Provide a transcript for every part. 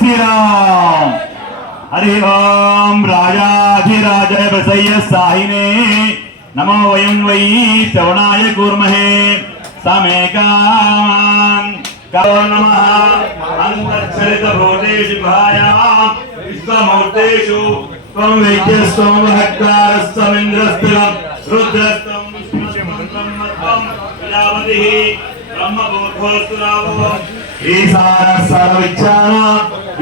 श्रीराम हरि ओम राजाधिराज बसय्य साहिने नमो वयं वै श्रवणाय कुर्महे समेकान् करो नमः अंतच्छलित भूतेषु भायां विश्वमूर्तेषु त्वं वैद्यस्त्वं वहत्कारस्त्वमिन्द्रस्त्वं रुद्रस्त्वं विष्णुस्त्वं प्रजापतिः ब्रह्मभूतोऽस्तुरावो ईशानः सर्वविज्ञानः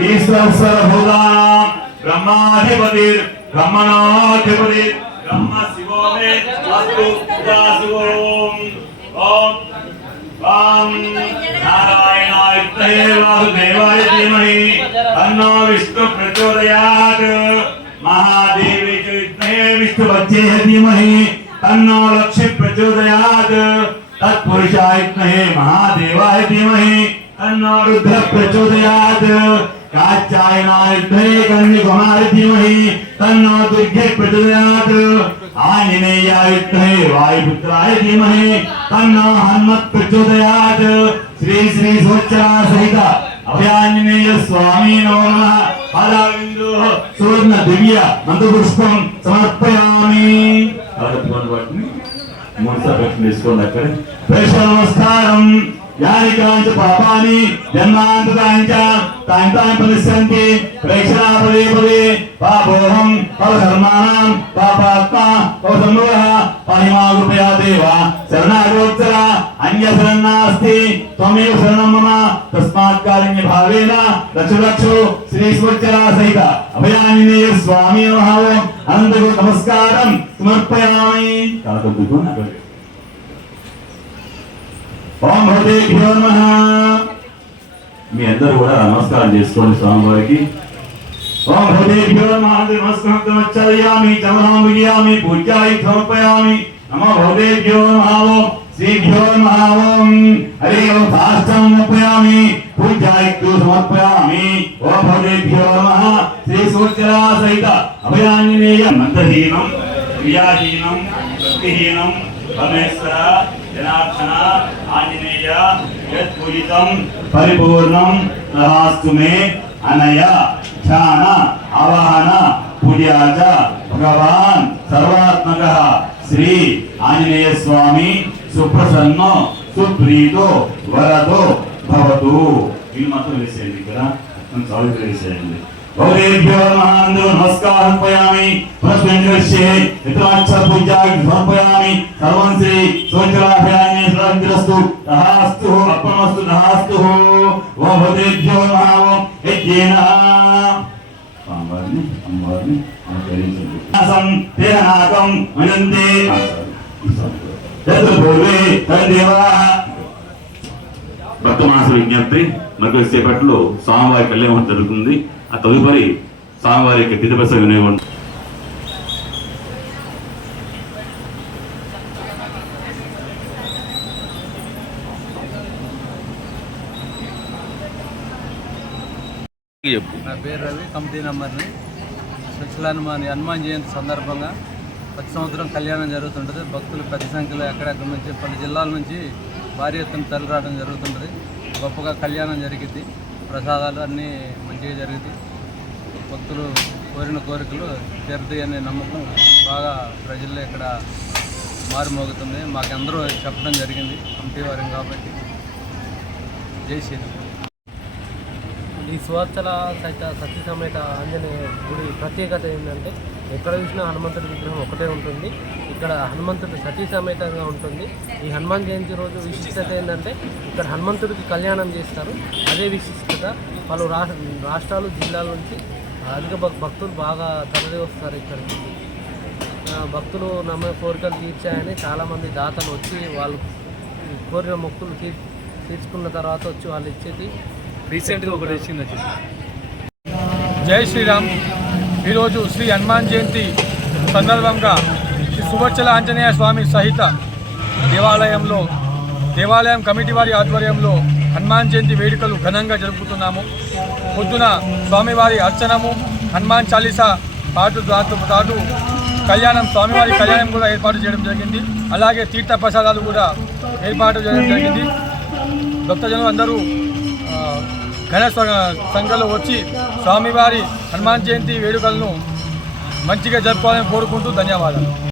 ईश्वरः सर्वभूतानां ब्रह्माधिपतिर् ब्रह्मणाधिपतिर् ब्रह्म शिवो मे अस्तु सदाशिवो ओम वां नारायणाय वासुदेवाय धीमहि तन्नो विष्णु प्रचोदयात् महादेवी च विद्महे विष्णुपत्न्यै धीमहि तन्नो लक्ष्मी प्रचोदयात् तत्पुरुषाय विद्महे महादेवाय धीमहि तन्नो रुद्र प्रचोदयात् कात्यायनाय विद्महे कन्याकुमारी धीमहि तन्नो दुर्गे प्रचोदयात् आंजनेयाय विद्महे वायुपुत्राय धीमहि तन्नो हनुमत् प्रचोदयात् श्री श्री सोच्चरा सहित अभयाञ्जनेय स्वामी नमः पादाबिन्दुः सुवर्ण दिव्य मंत्रपुष्पं समर्पयामि नमस्कारं यानिकांच पापानि जन्मान्तरांच तान्तान् परिस्यन्ति प्रेक्षणा पदे पदे पापोऽहं पापधर्माणां पापात्मा पापसम्भवः पाहिमां कृपया देव शरणागतोत्तरा अन्यशरणं नास्ति त्वमेव शरणं मम तस्मात् कारुण्य भावेन रक्षो श्री स्वच्चरा सहित अभयाञ्जनेय स्वामी नमः अनन्तको नमस्कारं समर्पयामि ओम भगवतेभ्यो नमः మీ అందరూ కూడా నమస్కారం చేసుకోండి స్వామివారికి ఓం భగవतेभ्यो नमः నమస్కారమచ్చయామి చమనం వియామి పూజ్యాయ సమర్పయామి నమో భగవतेभ्यो नमः ఓం శ్రీభ్యో నమः ఓం హరి ఓం సాష్టం సమర్పయామి పూజ్యాయ సమర్పయామి ఓం భగవतेभ्यो नमः శ్రీ సూచరా సహిత అభయాన్యనేయ మంత్రహీనం క్రియాహీనం భక్తిహీనం పరమేశ్వర जनार्दन आंजनेय यत्पूजितं परिपूर्णं तथास्तु मे अनया ध्यान आवाहन पूजा च भगवान् सर्वात्मकः श्री आंजनेय स्वामी सुप्रसन्नो सुप्रीतो वरदो भवतु इल् मात्रं वेसेयंడి ఇక్కడ మనం సాల్వ్ చేసేయండి भगवतेभ्यो नमस्कार समर्पयामि पुनस्मिन्नश्ये यत्राच्छ पूजाय समर्पयामि सर्वं श्री सोचराभयानि सर्वंस्तु तहास्तु अर्पणमस्तु तहास्तु ओम भगवतेभ्यो नमः यज्ञेन अम्बानि आचरिंचंడి असं तेनाकं मनन्ते यत्र पूर्वे तदेवाः భక్తమాస విజ్ఞప్తి మరి సేపట్లో స్వామివారి కళ్యాణం జరుగుతుంది ఆ తదుపరి స్వామివారి యొక్క తిరుపతి వినియోగం నా పేరు రవి కమిటీ నంబర్ని స్పెషల్ హనుమాన్ జయంతి సందర్భంగా ప్రతి సంవత్సరం కళ్యాణం జరుగుతుంటుంది. భక్తులు పెద్ద సంఖ్యలో ఎక్కడెక్కడి నుంచి పలు జిల్లాల నుంచి భారీ ఎత్తున తరలి రావడం జరుగుతుంటుంది. గొప్పగా కళ్యాణం జరిగింది. ప్రసాదాలు అన్నీ మంచిగా జరిగింది. భక్తులు కోరిన కోరికలు తీరుతాయి అనే నమ్మకం బాగా ప్రజల్లో ఇక్కడ మారుమోగుతుంది. మాకందరూ చెప్పడం జరిగింది కమిటీ వారం కాబట్టి. జై శ్రీరామ్. ఈ సువర్చల సతీ సమేత ఆంజనేయ గుడి ప్రత్యేకత ఏంటంటే ఎక్కడ చూసినా హనుమంతుడి విగ్రహం ఒకటే ఉంటుంది. ఇక్కడ హనుమంతుడు సతీ సమేతంగా ఉంటుంది. ఈ హనుమాన్ జయంతి రోజు విశిష్టత ఏంటంటే ఇక్కడ హనుమంతుడికి కళ్యాణం చేస్తారు. అదే విశిష్టత. పలు రాష్ట్రాలు జిల్లాల నుంచి అధిక భక్తులు బాగా తరలి వస్తారు ఇక్కడికి. భక్తులు నమ్మే కోరికలు తీర్చాయని చాలామంది దాతలు వచ్చి వాళ్ళు కోరిన మొక్కులు తీర్చుకున్న తర్వాత వచ్చి వాళ్ళు ఇచ్చేది రీసెంట్గా ఒకటి వచ్చింది. జై శ్రీరామ్. ఈరోజు శ్రీ హనుమాన్ జయంతి సందర్భంగా శ్రీ సువర్చల ఆంజనేయ స్వామి సహిత దేవాలయం కమిటీ వారి ఆధ్వర్యంలో హనుమాన్ జయంతి వేడుకలు ఘనంగా జరుపుతున్నాము. పొద్దున స్వామివారి అర్చనము, హనుమాన్ చాలీసా పాటు కళ్యాణం, స్వామివారి కళ్యాణం కూడా ఏర్పాటు చేయడం జరిగింది. అలాగే తీర్థ ప్రసాదాలు కూడా ఏర్పాటు చేయడం జరిగింది. భక్తజనులు అందరూ ఘన సంఖ్యలో వచ్చి స్వామివారి హనుమాన్ జయంతి వేడుకలను మంచిగా జరుపుకోవాలని కోరుకుంటూ ధన్యవాదాలు.